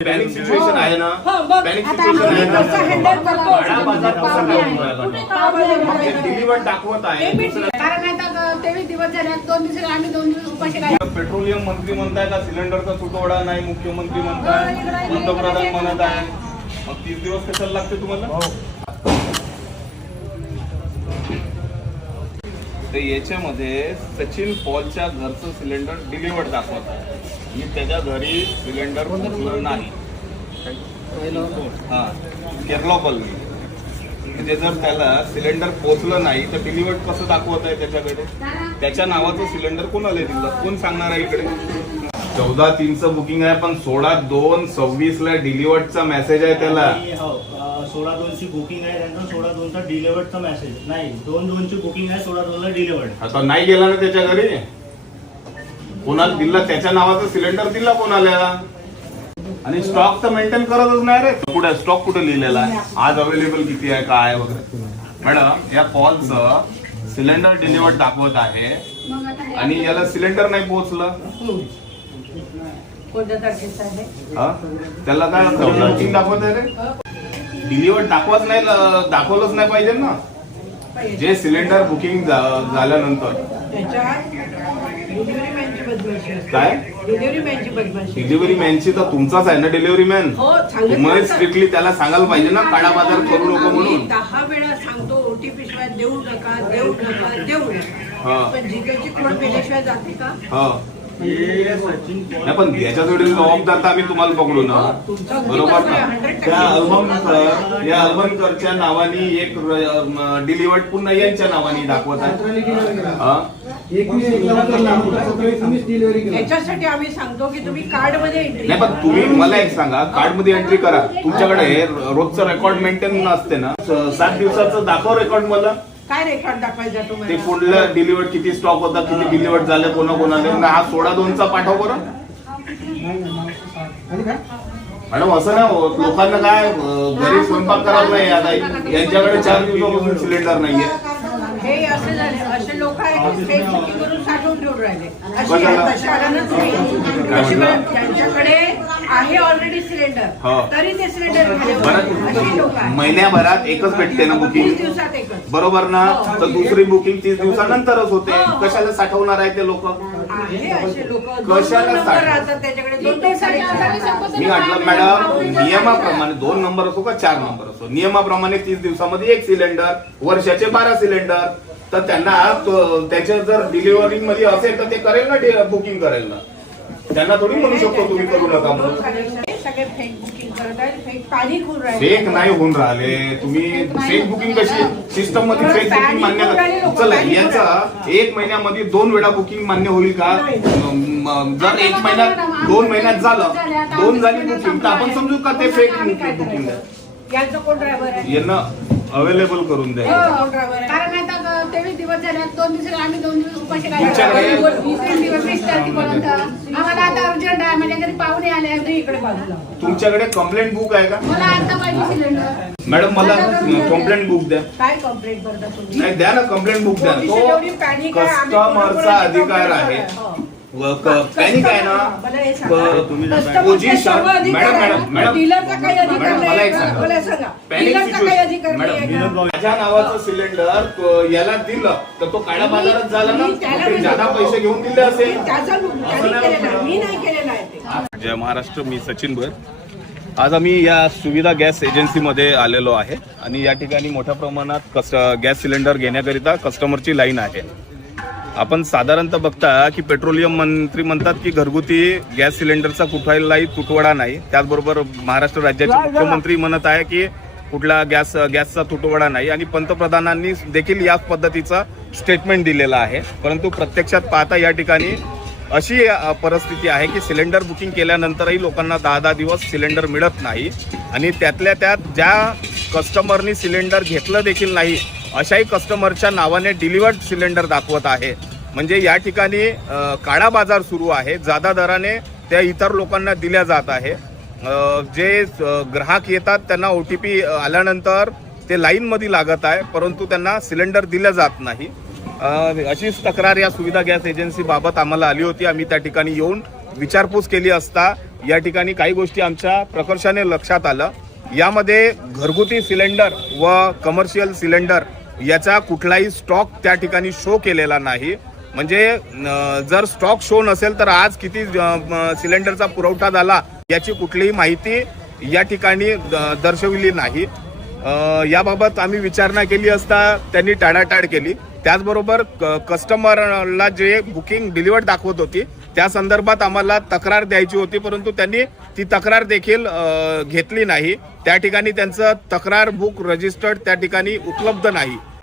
Panic situation आहे ना, panic आता सिच्युएशन आहे आम्ही ना. कसं handle करतो? काळा बाजार कसा करून राहिला कुठे ना? काळा बाजार आहे? ते टीव्हीवर दाखवत आहे. कारण आता 23 दिवस झाले, 2 दिवस आम्ही 2 दिवस उपाशी राहिलो. पेट्रोलियम मंत्री म्हणताय का सिलेंडरचा तुटवडा नाही, मुख्यमंत्री म्हणताय, पंतप्रधान म्हणत आहे. मग 30 दिवस कशाला लागते तुम्हाला? तर याच्यामध्ये सचिन पॉलच्या घरचं सिलेंडर डिलिव्हर्ड दाखवत आहे. मी त्याच्या घरी सिलेंडर पोहोचलं नाही. हा, केरला कॉलनी. म्हणजे जर त्याला सिलेंडर पोहोचलं नाही तर डिलिव्हर्ड कसं दाखवत आहे त्याच्याकडे? त्याच्या नावाचं सिलेंडर कोणाला दिलं? कोण सांगणार आहे इकडे? 14/3चं बुकिंग आहे, पण 16/2/26ला डिलिव्हर्डचा मेसेज आहे त्याला. 16/2ची बुकिंग आहे त्यांना, 16/2चा डिलिव्हर्डचा मेसेज नाही. 2/2ची बुकिंग आहे, 16/2ला डिलिव्हर्ड. आता नाही गेला ना त्याच्या घरी, कोणाला दिला? त्याच्या नावाचा सिलेंडर दिला कोणाला? आणि स्टॉक तर मेंटेन करतच नाही रे. कुठे स्टॉक कुठे लिहिलेला आहे, आज अवेलेबल किती आहे, काय वगैरे. मॅडम, या कॉलचं सिलेंडर डिलिव्हर्ड दाखवत आहे आणि याला सिलेंडर नाही पोहोचलं. कोणत्या तारखेचं आहे? हा? त्याला काय बुकिंग दाखवत आहे रे? डिलिव्हर्ड दाखवत नाही, दाखवलंच नाही पाहिजे ना. जे सिलेंडर बुकिंग झाल्यानंतर डिलिव्हरी मॅनची बदमाशी असते. काय डिलिव्हरी मॅनची बदमाशी. डिलिव्हरी मॅनची तर तुमचाच आहे ना डिलिव्हरी मॅन. हो, सांगितलं तुम्हाला तर. स्ट्रिक्टली त्याला सांगायला पाहिजे ना, काळा बाजार करू नको म्हणून. आम्ही 10 वेळा सांगतो ओटीपी शिवाय देऊ नका, देऊ नका, देऊ नका. हा. पण जिकडची कोण पेल्याशिवाय जाते का? हा. सचिन नाही, पण याच्या जोडी जबाबदार तर आम्ही तुम्हाला पकडू ना, बरोबर ना. त्या अल्बमकर, या अल्बमकरच्या नावाने एक डिलिव्हर्ड पुन्हा यांच्या नावाने दाखवत आहे. हा? याच्यासाठी आम्ही सांगतो की तुम्ही कार्ड मध्ये एंट्री नाही, पण तुम्ही मला एक सांगा, कार्ड मध्ये एंट्री करा. तुमच्याकडे रोजचं रेकॉर्ड मेंटेन असते ना, 7 दिवसाचं दाखव रेकॉर्ड मला. काय रेकॉर्ड दाखवायचा ते तुम्हाला? पुढलं डिलिव्हर्ड किती स्टॉक होता, किती डिलिव्हर्ड झाले, कोणाकोणाले. हा 16/2चा पाठव बरं. मॅडम, असं नाही होत. लोकांना काय घरी स्वयंपाक करायला नाही. आता यांच्याकडे 4 दिवसापासून सिलेंडर नाहीये. हे असे झाले, असे लोक आहेत की फेक बुकिंग करून साठवून ठेवून राहिले. कशाला? त्यांच्याकडे आहे ऑलरेडी सिलेंडर, हो. तरी ते सिलेंडर अशी लोक बरं, आहेत. महिन्याभरात एकच भेटते ना 30 बुकिंग, दिवसात एकच. बरोबर ना. तर दुसरी बुकिंग 30 दिवसानंतरच होते. हो. कशाला साठवणार आहे ते लोक? आहे असे लोक कशाला नंबर साठवणार? राहतात त्याच्याकडे, 2-2 साडे मी म्हटलं मॅडम, नियमाप्रमाणे 2 नंबर असो का 4 नंबर असो, नियमाप्रमाणे 30 दिवसामध्ये एक सिलेंडर, वर्षाचे 12 सिलेंडर. तर त्यांना त्याच्या जर डिलिव्हरी मध्ये असेल तर ते करेल ना, बुकिंग करेल ना. त्यांना थोडी म्हणू शकतो तुम्ही करू नका म्हणून. सगळे फेक बुकिंग करत आहेत, फेक पॅनिक होऊन राहिले. फेक नाही होऊन राहिले. तुम्ही फेक बुकिंग कशी सिस्टम मध्ये फेक बुकिंग मान्य करा. चला, याचा 1 महिन्यामध्ये 2 वेळा बुकिंग मान्य होईल का? जर 1 महिन्यात 2 महिन्यात झालं, 2 झाली बुकिंग, तर आपण समजू का ते फेक बुकिंग आहे. यांचं कोण ड्रायव्हर आहे? यांना अवेलेबल करून द्या. कोण ड्रायव्हर आहे? कारण आता 23 दिवस झाले, 2 दिवस आम्ही 2 दिवस उपाशी तुमच्याकडे- राहिलो. 20 दिवस 20 तारखेपर्यंत आम्हाला आता अर्जंट आहे. माझ्या घरी पाहुणे आले आहेत इकडे बाजूला. तुमच्याकडे कंप्लेंट बुक आहे का? मला आता पाहिजे सिलेंडर. मॅडम, मला कंप्लेंट बुक द्या. काय कंप्लेंट करता तुम्ही? नाही, द्या ना कंप्लेंट बुक द्या. तो कस्टमरचा अधिकार आहे. पॅनिक आहे ना. पोझिशन मॅडम, डीलरचा काही अधिकार मॅडम, मला नाही. एक सांगा. मला सांगा, पॅनिक डीलरचा काही अधिकार मॅडम, नाही आहे का? माझ्या नावाचं सिलेंडर याला दिलं तर तो काळ्या बाजारात झाला ना. ते ज्यादा पैसे घेऊन दिले असेल. त्याचा त्यांनी केलेला आहे, मी नाही केलेला आहे ते. जय महाराष्ट्र, मी सचिन भर. आज आम्ही या सुविधा गॅस एजन्सीमध्ये आलेलो आहे आणि या ठिकाणी मोठ्या प्रमाणात गॅस सिलेंडर घेण्याकरिता कस्टमरची लाईन आहे. आपण साधारणतः बघता की पेट्रोलियम मंत्री म्हणतात की घरगुती गॅस सिलेंडरचा कुठलाही तुटवडा नाही. त्याचबरोबर महाराष्ट्र राज्याचे मुख्यमंत्री म्हणत आहे की कुठला गॅसचा तुटवडा नाही आणि पंतप्रधानांनी देखील याच पद्धतीचा स्टेटमेंट दिलेला आहे. परंतु प्रत्यक्षात पाहता या ठिकाणी अशी परिस्थिती आहे की सिलेंडर बुकिंग केल्यानंतरही लोकांना 10-10 दिवस सिलेंडर मिळत नाही आणि त्यातल्या त्यात ज्या कस्टमरनी सिलेंडर घेतलं देखील नाही अशाही कस्टमरच्या नावाने डिलिव्हर्ड सिलेंडर दाखवत आहे. म्हणजे या ठिकाणी काळा बाजार सुरू आहे. जादा दराने त्या इतर लोकांना दिल्या जात आहे. जे ग्राहक येतात त्यांना OTP आल्यानंतर ते लाईनमध्ये लागत आहे, परंतु त्यांना सिलेंडर दिलं जात नाही. अशीच तक्रार या सुविधा गॅस एजन्सी बाबत आम्हाला आली होती. आम्ही त्या ठिकाणी येऊन विचारपूस केली असता या ठिकाणी काही गोष्टी आमच्या प्रकर्षाने लक्षात आलं. यामध्ये घरगुती सिलेंडर व कमर्शियल सिलेंडर याचा कुठलाही स्टॉक त्या ठिकाणी शो केलेला नाही. म्हणजे जर स्टॉक शो नसेल तर आज किती सिलेंडरचा पुरवठा झाला याची कुठलीही माहिती या ठिकाणी दर्शविली नाही. याबाबत आम्ही विचारणा केली असता त्यांनी टाळाटाळ केली. त्याचबरोबर कस्टमरला जे बुकिंग डिलिव्हर्ड दाखवत होती त्या संदर्भात आम्हाला तक्रार द्यायची होती, परंतु त्यांनी ती तक्रार देखील घेतली नाही. त्या ठिकाणी त्यांचं तक्रार बुक रजिस्टर्ड त्या ठिकाणी उपलब्ध नाही.